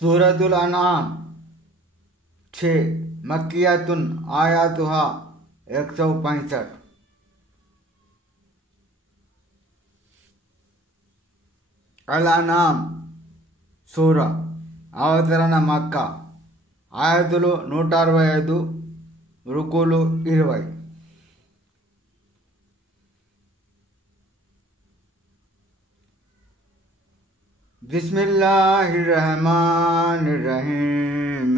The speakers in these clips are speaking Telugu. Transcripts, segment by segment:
सूरतुल अनाम 6 मक्कियतुन आयातुहा 165। अल अनाम सूरा అవతరణ మక్కా ఆయతులు 165 రుకులు 20। బిస్మిల్లాహిర్రహమానిర్రహీం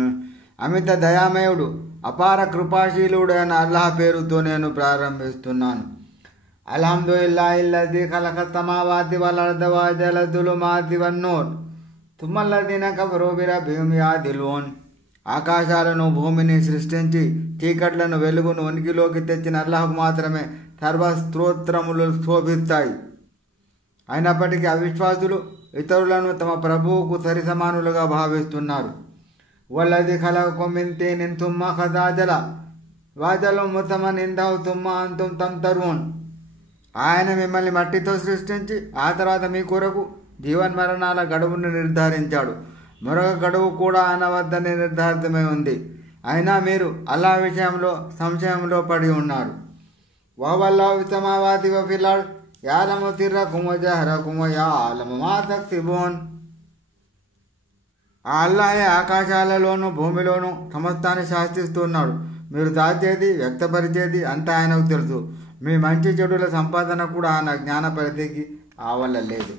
అమిత దయామయుడు అపార కృపాశీలుడైన అల్లాహ్ పేరుతో నేను ప్రారంభిస్తున్నాను। అల్హమ్దులిల్లాహిల్లజీ ఖలఖస్ సమావాతి వల్ అర్ద వజల దులుమాతి వన్నూర్ తుమ్మల్లదీన కఫరు బిరబ్బిహిం యాదిలూన్। ఆకాశాలను భూమిని సృష్టించి చీకట్లను వెలుగును ఉనికిలోకి తెచ్చిన అల్లాహ్కు మాత్రమే సర్వస్తోత్రములు శోభిస్తాయి। అయినప్పటికీ అవిశ్వాసులు ఇతరులను తమ ప్రభువుకు సరిసమానులుగా భావిస్తున్నారు। వల్లది ఖలఖకుమ్ మిన్ తీనిన్ తుమ్మ ఖజాజల వాజలం ముతమనిందౌ తుమ్మ అంతుం తంతరూన్। ఆయన మిమ్మల్ని మట్టితో సృష్టించి ఆ తర్వాత మీ కొరకు జీవన్మరణాల గడువును నిర్ధారించాడు। మరొక గడువు కూడా ఆయన వద్దనే నిర్ధారితమై ఉంది, అయినా మీరు అల్లాహ్ విషయంలో సంశయంలో పడి ఉన్నారు। వవల్లాహు సమావాతి వఫిల్ అర్ద్ యాలము సిర్రకుమ్ వజహరకుమ్ వయఅలము మా తక్సిబూన్। ఆ అల్లాహే ఆకాశాలలోనూ భూమిలోనూ సమస్తాన్ని శాసిస్తున్నాడు, మీరు దాచేది వ్యక్తపరిచేది అంతా ఆయనకు తెలుసు। మీ మంచి చెడుల సంపాదన కూడా ఆయన జ్ఞాన పరిధికి ఆవలలేదు।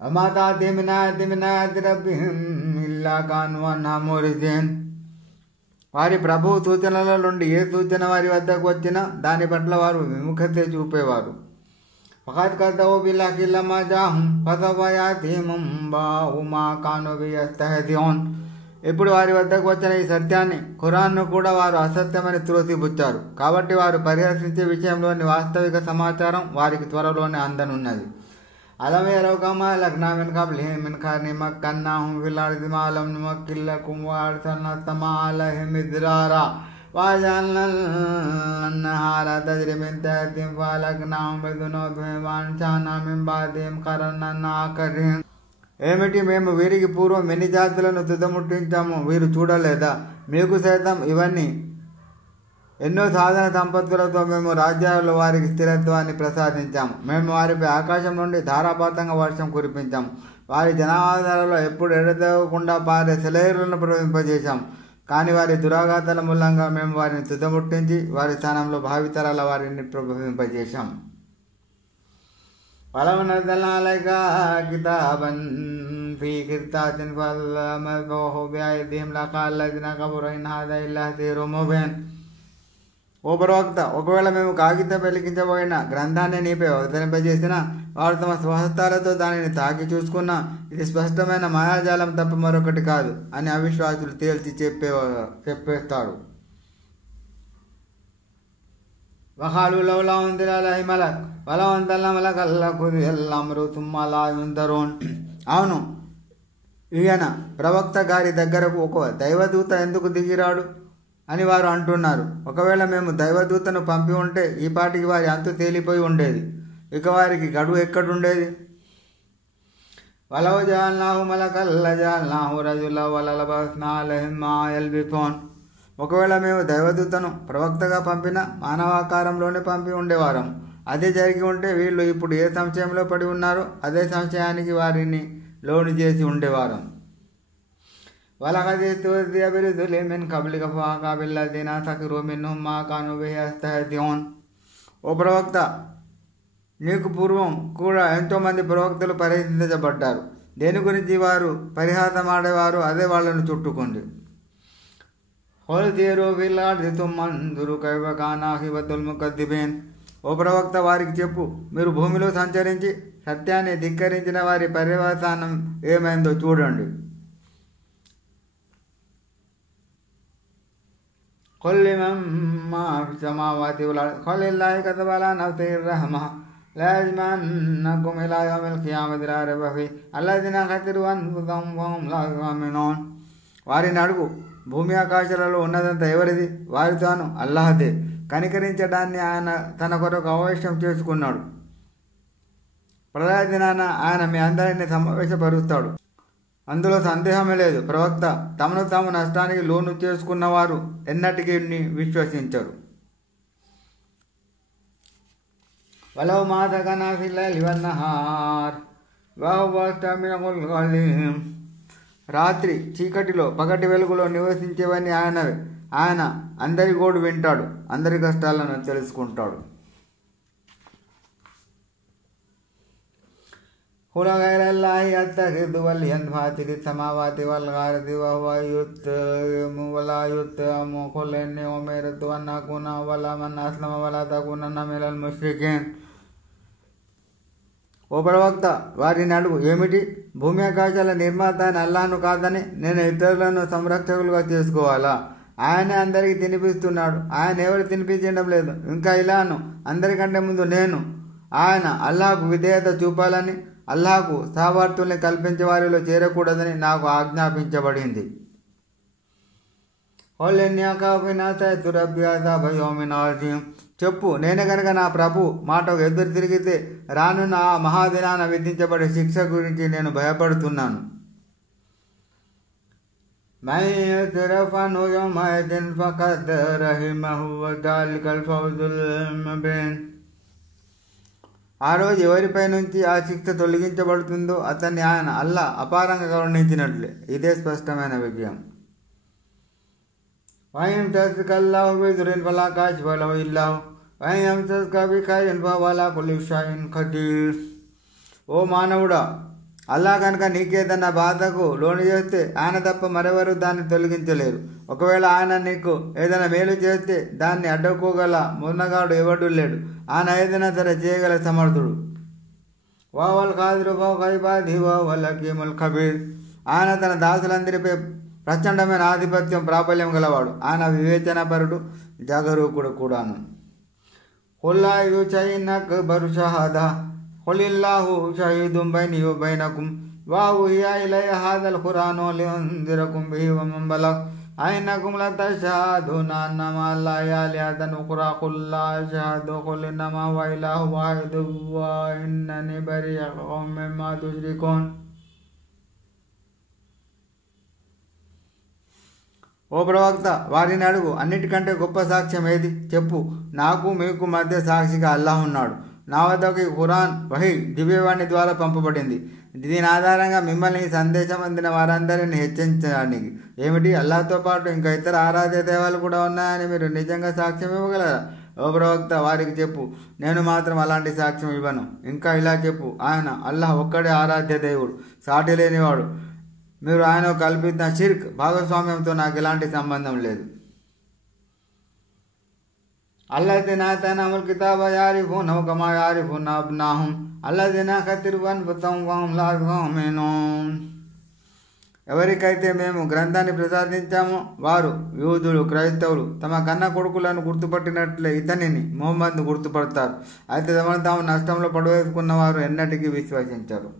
అమా తాతి మిన్ ఆయతి రబ్బిహిం ఇల్లా కాను అన్హా మురిజీన్। వారి ప్రభువు సూచనల నుండి ఏ సూచన వారి వద్దకు వచ్చినా దాని పట్ల వారు విముఖత చూపేవారు। ఫఖద్ కద్దబూ బిల్హక్కి లమ్మా జాఅహుం ఫసౌఫ యాతీహిం అంబాఉ మా కాను బిహి యస్తహజిఊన్। ఇప్పుడు వారి వద్దకు వచ్చిన ఈ సత్యాన్ని ఖురాన్ను కూడా వారు అసత్యమని త్రోసిపుచ్చారు, కాబట్టి వారు పరిహసించే విషయంలోని వాస్తవిక సమాచారం వారికి త్వరలోనే అందనున్నది। అలం యరౌ కమా అహ్లక్నా మిన్ కబ్లిహిం మిన్ ఖర్నిన్ మక్కన్నాహుం ఫిల్ అర్ది మా లం నుమక్కిన్ లకుమ్ వఅర్సల్నా సమాఅ అలైహిం మిద్రారా వజఅల్నల్ అన్హార తజ్రీ మిన్ తహతిహిం ఫఅహ్లక్నాహుం బిదునూబిహిం వఅన్షఅనా మిన్ బఅదిహిం ఖరనన్ ఆఖరీన్। ఏమిటి, మేము వీరికి పూర్వం ఎన్ని జాతులను తుదముట్టించాము, వీరు చూడలేదా? మీకు సైతం ఇవన్నీ ఎన్నో సాధన సంపత్తులతో మేము రాజ్యాలలో వారికి స్థిరత్వాన్ని ప్రసాదించాము। మేము వారిపై ఆకాశం నుండి ధారాపాతంగా వర్షం కురిపించాము, వారి జనాధారాలలో ఎప్పుడు ఎడతెగకుండా పారే సెలయేరులను ప్రవహింపజేశాము। కానీ వారి దురాఘాతాల మూలంగా మేము వారిని తుదముట్టించి వారి స్థానంలో భావితరాల వారిని ప్రవహింపజేశాము। వలౌ నజ్జల్నా అలైకా కితాబన్ ఫీ కిర్తాసిన్ ఫలమస్హు బిఐదీహిం లఖాల అల్లజీనా కఫరు ఇన్ హాజా ఇల్లా సిహ్రున్ ముబీన్। ఓ ప్రవక్త, ఒకవేళ మేము కాగితంపై లిఖించబోయిన గ్రంథాన్ని నీపై అవతరింపజేసిన వారు తమ స్వహస్తాలతో దానిని తాకి చూసుకున్నా ఇది స్పష్టమైన మాయాజాలం తప్ప మరొకటి కాదు అని అవిశ్వాసులు తేల్చి చెప్పేస్తాడు। వఖాలు లౌలా ఉంజిల అలైహి మలక్ వలౌ అంజల్నా మలకన్ లఖుదియల్ అమ్రు సుమ్మా లా యుంజరూన్। అవును, ఈయన ప్రవక్త గారి దగ్గరకు ఒక దైవదూత ఎందుకు దిగిరాడు అని వారు అంటున్నారు। ఒకవేళ మేము దైవదూతను పంపి ఉంటే ఈ పాటికి వారి అంతు తేలిపోయి ఉండేది, ఇక వారికి గడువు ఎక్కడుండేది? వలౌ జఅల్నాహు మలకన్ లజఅల్నాహు రజులా వలలబస్నా అలైహిం మా యల్బిసూన్। ఒకవేళ మేము దైవదూతను ప్రవక్తగా పంపిన మానవాకారంలోనే పంపి ఉండేవారం। అదే జరిగి ఉంటే వీళ్ళు ఇప్పుడు ఏ సంశయంలో పడి ఉన్నారో అదే సంశయానికి వారిని లోను చేసి ఉండేవారం। వలఖద్ ఇస్తుహజియ బిరుసులిన్ మిన్ కబ్లిక ఫహకా బిల్లజీనా సఖిరు మిన్హుం మా కాను బిహి యస్తహజిఊన్। ఓ ప్రవక్త, నీకు పూర్వం కూడా ఎంతోమంది ప్రవక్తలు పరిహసించబడ్డారు, దేని గురించి వారు పరిహాసమాడేవారు అదే వాళ్లను చుట్టుకుంది। ఖుల్ సీరు ఫిల్ అర్ది తుమ్మ అంజురు కైఫ కాన ఆఖిబతుల్ ముకద్దిబీన్। ఓ ప్రవక్త, వారికి చెప్పు, మీరు భూమిలో సంచరించి సత్యాన్ని ధిక్కరించిన వారి పర్యవసానం ఏమైందో చూడండి। ఖుల్ లిమన్ మా ఫిస్ సమావాతి వల్ అర్ద్ ఖుల్ లిల్లాహి కతబ అలా నఫ్సిహిర్ రహ్మహ లా యజ్మఅన్నకుమ్ ఇలా యౌమిల్ ఖియామతి లా రైబ ఫీహ్ అల్లజీనా ఖసిరు అన్ఫుసహుం వహుం లా యు'మినూన్। వారిని అడుగు, భూమి ఆకాశాలలో ఉన్నదంతా ఎవరిది? వారి తాను అల్లాహదే, కనికరించడాన్ని ఆయన తన కొరకు అవకాశం చేసుకున్నాడు। ప్రళయ దినాన ఆయన మీ అందరినీ సమావేశపరుస్తాడు, అందులో సందేహమే లేదు. ప్రవక్త తమను తాము నష్టానికి లోను చేసుకున్నవారు ఎన్నటికీ విశ్వసించరు. వలౌ మాతకనా ఫిల్ లైలి వన్నహార్ రాత్రి చీకటిలో పగటి వెలుగులో నివసించేవని ఆయన అందరి గోడు వింటాడు, అందరి కష్టాలను తెలుసుకుంటాడు. قل غير الله أتخذ وليا فاطر السماوات والأرض وهو يطعم ولا يطعم قل إني أمرت أن أكون أول من أسلم ولا تكونن من المشركين. ఓ ప్రవక్త, వారిని అడుగు, ఏమిటి? భూమి ఆకాశాల నిర్మాత అని అల్లాహ్ను కాదని నేను ఇతరులను సంరక్షకులుగా చేసుకోవాలా? ఆయనే అందరికీ తినిపిస్తున్నాడు, ఆయన ఎవరు తినిపించడం లేదు. ఇంకా ఇలాను, అందరికంటే ముందు నేను ఆయన అల్లాహకు విధేయత చూపాలని, అల్లాహకు సహవర్తుల్ని కల్పించే వారిలో చేరకూడదని నాకు ఆజ్ఞాపించబడింది. చెప్పు, నేను కనుక నా ప్రభు మాటకు ఎదురు తిరిగితే రానున్న ఆ మహాదినాన విధించబడే శిక్ష గురించి నేను భయపడుతున్నాను. ఆ రోజు ఎవరిపై నుంచి ఆ శిక్ష తొలగించబడుతుందో అతన్ని ఆయన అల్లా అపారంగా కరుణించినట్లే. ఇదే స్పష్టమైన విజయం. ఓ మానవుడా, అల్లా కనుక నీకేదన్నా బాధకు లోను చేస్తే ఆయన తప్ప మరెవరు దాన్ని తొలగించలేరు. ఒకవేళ ఆయన నీకు ఏదైనా మేలు చేస్తే దాన్ని అడ్డుకోగల మున్నగాడు ఎవడు లేడు. ఆయన ఏదైనా సరే చేయగల సమర్థుడు. వావల్ ఖాదిరు వావల్ ఖబీర్. ఆయన తన దాసులందరిపై ప్రచండమైన ఆధిపత్యం ప్రాబల్యం గలవాడు. ఆయన వివేచనపరుడు, జాగరూకుడు కూడాను. హుల్లాయు చైనక్ బరు షహాదా హులిల్లాహు షహీదుం బైని వ బైనకుం వావుహియా ఇలయ హాదల్ ఖురాను లియుందిరకుం బిహి వ మన్ బలగ్ అయినకుం లతషహదున అన్నమా అల్లాహి ఆలిహతన్ ఉఖ్రా ఖుల్ లా అష్హదు ఖుల్ ఇన్నమా హువ ఇలాహు వాహిదు వ ఇన్నని బరీఉం మిమ్మా తుష్రికూన్. ఓ ప్రవక్త, వారిని అడుగు, అన్నిటికంటే గొప్ప సాక్ష్యం ఏది? చెప్పు, నాకు మీకు మధ్య సాక్షిగా అల్లాహ్ ఉన్నాడు. నా వద్దకు ఖురాన్ వహీ దివ్యవాణి ద్వారా పంపబడింది. దీని ఆధారంగా మిమ్మల్ని ఈ సందేశం అందిన వారందరినీ హెచ్చరించడానికి. ఏమిటి? అల్లాహ్తో పాటు ఇంకా ఇతర ఆరాధ్య దేవాలు కూడా ఉన్నాయని మీరు నిజంగా సాక్ష్యం ఇవ్వగలరా? ఓ ప్రవక్త, వారికి చెప్పు, నేను మాత్రం అలాంటి సాక్ష్యం ఇవ్వను. ఇంకా ఇలా చెప్పు, ఆయన అల్లాహ్ ఒక్కడే ఆరాధ్య దేవుడు, సాటి లేనివాడు. మీరు ఆయన కల్పించిన షిర్క్ భాగస్వామ్యంతో నాకు ఎలాంటి సంబంధం లేదు. అల్లదీన ఆతైనాహుల్ కితాబ యారిఫూనహు కమా యారిఫూన అబ్నాహుం అల్లదీన ఖతిరు అన్ఫుసహుం వహుం లా యఫ్కహూన్. ఎవరికైతే మేము గ్రంథాన్ని ప్రసాదించామో వారు యూదులు, క్రైస్తవులు తమ కన్న కొడుకులను గుర్తుపట్టినట్లే ఇతనిని మొహమ్మద్ను గుర్తుపడతారు. అయితే తమను తాము నష్టంలో పడవేసుకున్న వారు ఎన్నటికీ విశ్వసించరు.